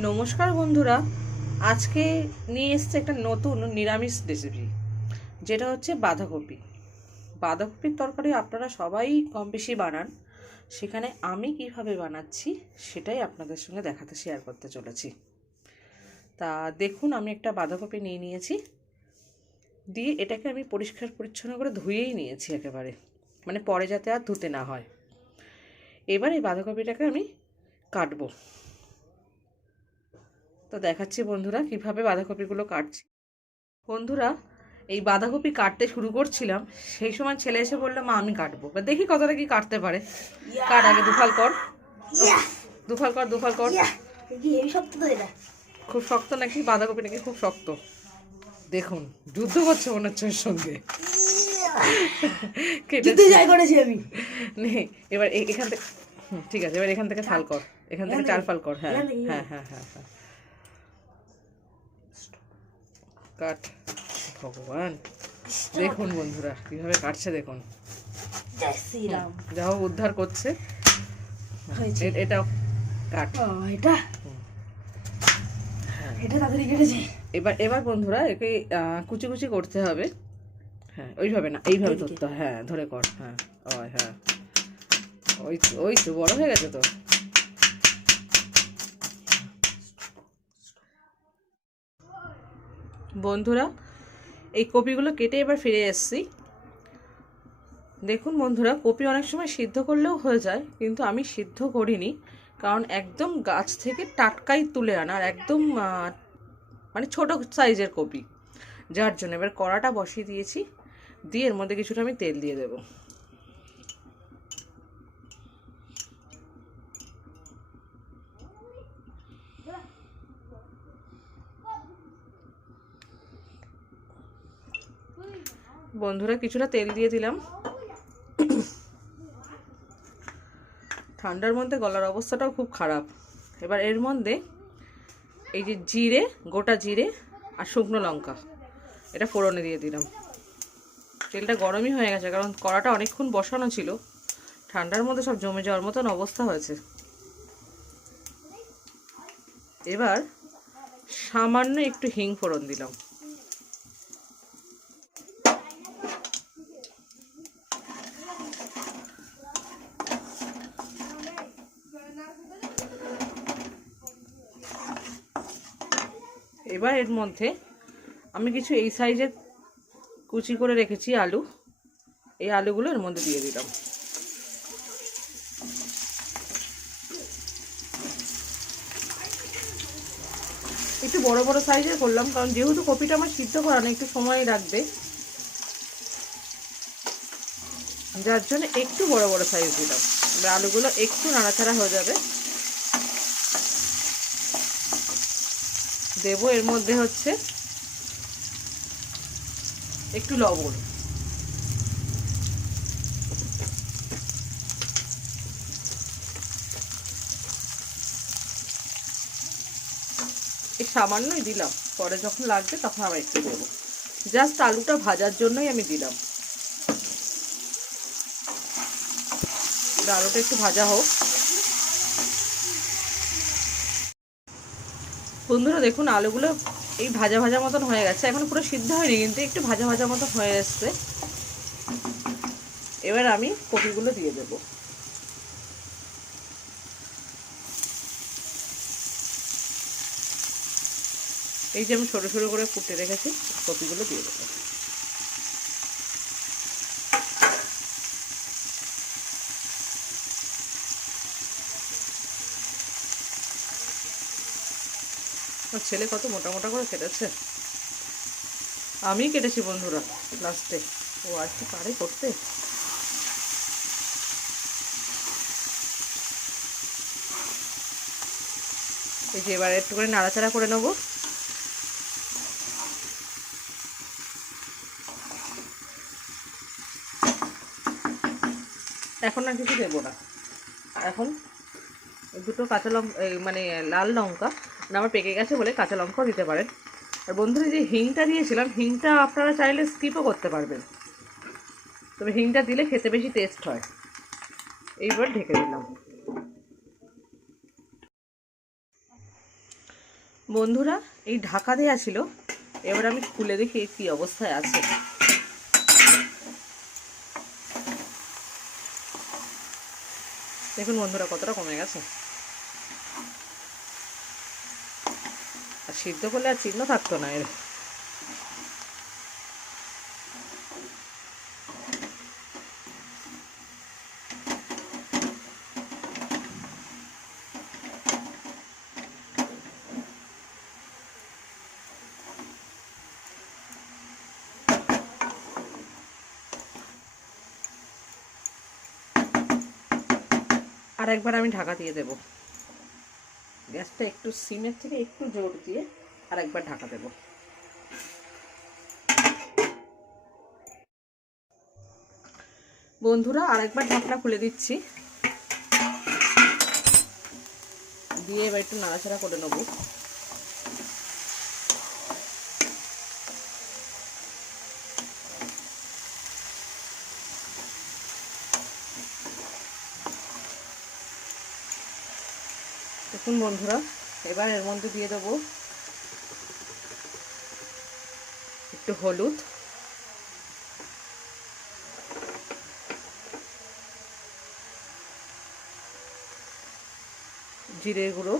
নমস্কার বন্ধুরা, আজকে নিয়ে এসেছে একটা নতুন নিরামিষ রেসিপি, যেটা হচ্ছে বাঁধাকপি। বাঁধাকপির তরকারি আপনারা সবাই কম বেশি বানান, সেখানে আমি কিভাবে বানাচ্ছি সেটাই আপনাদের সঙ্গে শেয়ার করতে চলেছি। তা দেখুন, আমি একটা বাঁধাকপি নিয়ে নিয়েছি, দিয়ে এটাকে আমি পরিষ্কার পরিচ্ছন্ন করে ধুয়েই নিয়েছি একেবারে, মানে পরে যাতে আর ধুতে না হয়। এবার এই বাঁধাকপিটাকে আমি কাটবো। তো দেখাচ্ছি বন্ধুরা কিভাবে বাঁধাকপিগুলো কাটছি। বন্ধুরা, এই বাঁধাকপি কাটতে শুরু করছিলাম, সেই সময় ছেলে এসে বললো, মা আমি কাটবো। দেখি কতটা কি কাটতে পারে। কাট আগে, দুফাল কর, দুফাল কর, দুফাল কর। খুব শক্ত নাকি বাঁধাকপি? নাকি খুব শক্ত? দেখুন, যুদ্ধ করছে মনে হচ্ছে ওর সঙ্গে। কেটে যাই করেছি আমি। নেই, এবার এখান থেকে ঠিক আছে, এবার এখান থেকে ফাল কর, এখান থেকে 4 ফাল কর। হ্যাঁ হ্যাঁ হ্যাঁ হ্যাঁ হ্যাঁ, কাট। ভগবান, দেখুন বন্ধুরা কিভাবে কাটছে, দেখুন। যা হোক উদ্ধার করছে। এটাও কাট। এটা এটা তাড়াতাড়ি কেটেছে। এবার এবার বন্ধুরা একে কুচি কুচি করতে হবে। হ্যাঁ, ওইভাবে না, এইভাবে ধরতে হয়। হ্যাঁ, ধরে কর। হ্যাঁ, ওই হ্যাঁ, ওই তো বড় হয়ে গেছে তো। বন্ধুরা, এই কপিগুলো কেটে এবার ফিরে এসেছি। দেখুন বন্ধুরা, কপি অনেক সময় সিদ্ধ করলেও হয়ে যায়, কিন্তু আমি সিদ্ধ করিনি, কারণ একদম গাছ থেকে টাটকাই তুলে আনা, আর একদম মানে ছোট সাইজের কপি, যার জন্য এবার কড়াটা বসিয়ে দিয়েছি, দিয়ে এর মধ্যে কিছুটা আমি তেল দিয়ে দেবো। বন্ধুরা, কিছুটা তেল দিয়ে দিলাম। ঠান্ডার মধ্যে গলার অবস্থাটাও খুব খারাপ। এবার এর মধ্যে এই যে জিরে, গোটা জিরে আর শুকনো লঙ্কা, এটা ফোড়নে দিয়ে দিলাম। তেলটা গরমই হয়ে গেছে, কারণ কড়াটা অনেকক্ষণ বসানো ছিল, ঠান্ডার মধ্যে সব জমে যাওয়ার মতন অবস্থা হয়েছে। এবার সামান্য একটু হিং ফোড়ন দিলাম। এবার এর মধ্যে আমি কিছু এই সাইজের কুচি করে রেখেছি আলু, এই আলুগুলো এর মধ্যে দিয়ে দিলাম। একটু বড় বড় সাইজের করলাম, কারণ যেহেতু কপিটা আমার সিদ্ধ করা না, একটু সময় লাগবে, যার জন্য একটু বড় বড় সাইজ দিলাম। এবার আলুগুলো একটু নাড়াচাড়া হয়ে যাবে, দেবো এর মধ্যে হচ্ছে একটু লবণ। এই সামান্যই দিলাম, পরে যখন লাগবে তখন আবার একটু দেবো। জাস্ট আলুটা ভাজার জন্যই আমি দিলাম। আলুটা একটু ভাজা হোক। বন্ধুরা দেখুন, আলুগুলো এই ভাজা ভাজা মতন হয়ে গেছে, এখন পুরো সিদ্ধ হয়নি, কিন্তু একটু ভাজা ভাজা মতন হয়ে এসছে। এবার আমি কপিগুলো দিয়ে দেবো। এই যে আমি ছোটো ছোটো করে কুটে রেখেছি, কপিগুলো দিয়ে দেবো। ছেলে কত মোটা মোটা করে কেটেছে, আমি কেটেছি বন্ধুরা লাস্টে। ও আর কি পারে করতে। এই যে এবার একটু করে নাড়াচাড়া করে নেবো। এখন আর কিছু দেবো না। এখন দুটো কাঁচা লঙ্কা, মানে লাল লঙ্কা, না আমার পেকে গেছে বলে কাঁচা লঙ্কাও দিতে পারেন। আর বন্ধুরা, যে হিংটা দিয়েছিলাম, হিংটা আপনারা চাইলে স্কিপও করতে পারবেন, তবে হিংটা দিলে খেতে বেশি টেস্ট হয়। এইবার ঢেকে দিলাম। বন্ধুরা, এই ঢাকা দেওয়া ছিল, এবার আমি খুলে দেখি কি অবস্থায় আছে। দেখুন বন্ধুরা, কতটা কমে গেছে। আর সিদ্ধ করলে আর চিহ্ন থাকতো না এর। আর একবার আমি ঢাকা দিয়ে দেব। গ্যাসটা একটু সিমের থেকে একটু জোর দিয়ে আর একবার ঢাকা দেব। বন্ধুরা, আর একবার ঢাকনা খুলে দিচ্ছি, দিয়ে এবার একটু নাড়াচাড়া করে নেব। দেখুন বন্ধুরা, এবার এর মধ্যে দিয়ে দেবো একটু হলুদ, জিরে গুঁড়ো,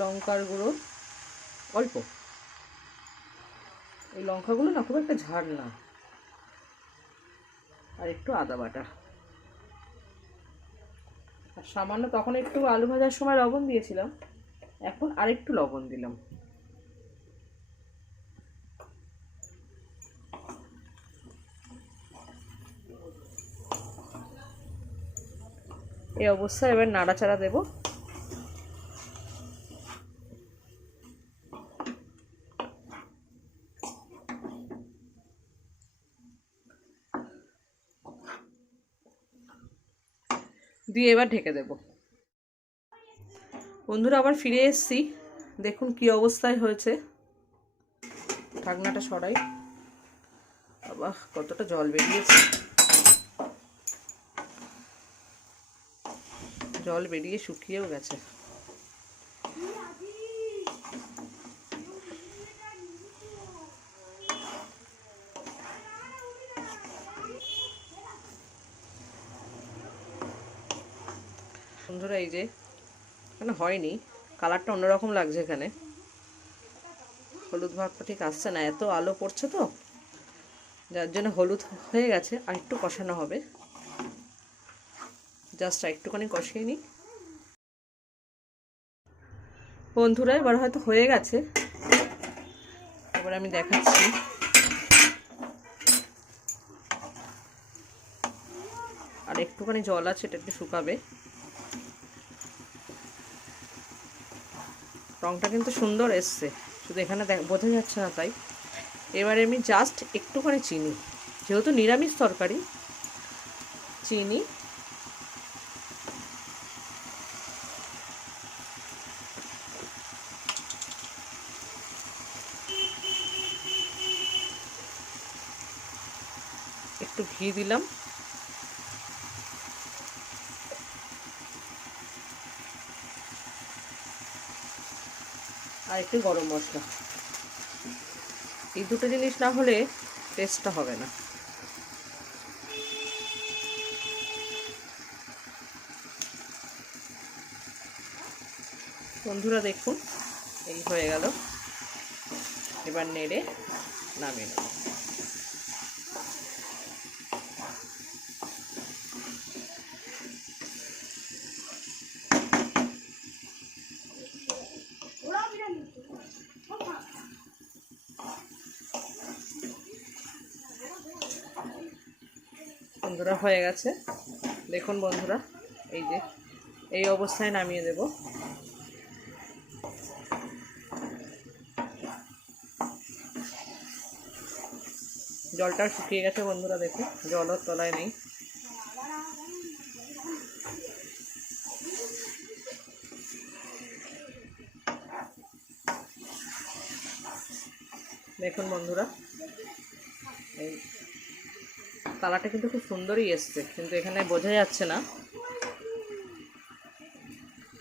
লঙ্কার গুঁড়ো অল্প, এই লঙ্কাগুলো না খুব একটা ঝাল না, আর একটু আদা বাটা, আর সামান্য তখন একটু আলু ভাজার সময় লবণ দিয়েছিলাম, এখন আর একটু লবণ দিলাম। এই অবস্থায় এবার নাড়াচাড়া দেব। দিয়ে এবার ঢেকে দেব। বন্ধুরা, আবার ফিরে এসেছি, দেখুন কি অবস্থায় হয়েছে। ঢাকনাটা সরাই, বাবা কতটা জল বেরিয়েছে, জল বেরিয়ে শুকিয়েও গেছে। বন্ধুরা, এই যে এখানে হয়নি, কালারটা অন্যরকম লাগছে, এখানে হলুদ ভাবটা ঠিক আসছে না, এত আলো পড়ছে তো, যার জন্য হলুদ হয়ে গেছে। আর একটু কষানো হবে, জাস্ট একটুখানি কষিয়ে নিই। বন্ধুরা, এবার হয়তো হয়ে গেছে, এবার আমি দেখাচ্ছি। আর একটুখানি জল আছে, এটা একটু শুকাবে। রংটা কিন্তু সুন্দর এসছে, শুধু এখানে বোঝা যাচ্ছে না তাই। এবারে আমি জাস্ট একটুখানি চিনি, যেহেতু নিরামিষ তরকারি, চিনি, একটু ঘি দিলাম, আর একটু গরম মশলা। এই দুটো জিনিস না হলে টেস্টটা হবে না। বন্ধুরা দেখুন, এই হয়ে গেল, এবার নেড়ে নামিয়ে নেব। বন্ধুরা, হয়ে গেছে, দেখুন বন্ধুরা, এই যে এই অবস্থায় নামিয়ে দেব। জলটা শুকিয়ে গেছে বন্ধুরা, দেখুন জলও তলায় নেই। দেখুন বন্ধুরা, এই কালারটা কিন্তু খুব সুন্দরই এসছে, কিন্তু এখানে বোঝা যাচ্ছে না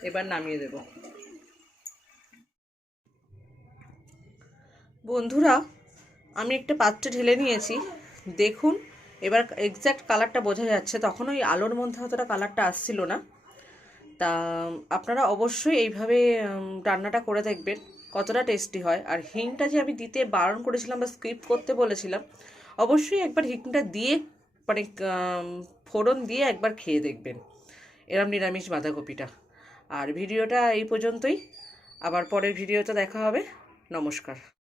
এবার নামিয়ে দেব। বন্ধুরা, আমি একটা পাত্রে ঢেলে নিয়েছি, দেখুন এবার এক্স্যাক্ট কালারটা বোঝা যাচ্ছে, তখন ওই আলোর মধ্যে অতটা কালারটা আসছিল না। তা আপনারা অবশ্যই এইভাবে রান্নাটা করে দেখবেন কতটা টেস্টি হয়। আর হিংটা যে আমি দিতে বারণ করেছিলাম বা স্কিপ করতে বলেছিলাম, অবশ্যই একবার হিংটা দিয়ে মানে ফোড়ন দিয়ে একবার খেয়ে দেখবেন এরম নিরামিষ বাঁধাকপিটা। আর ভিডিওটা এই পর্যন্তই, আবার পরের ভিডিওতে দেখা হবে। নমস্কার।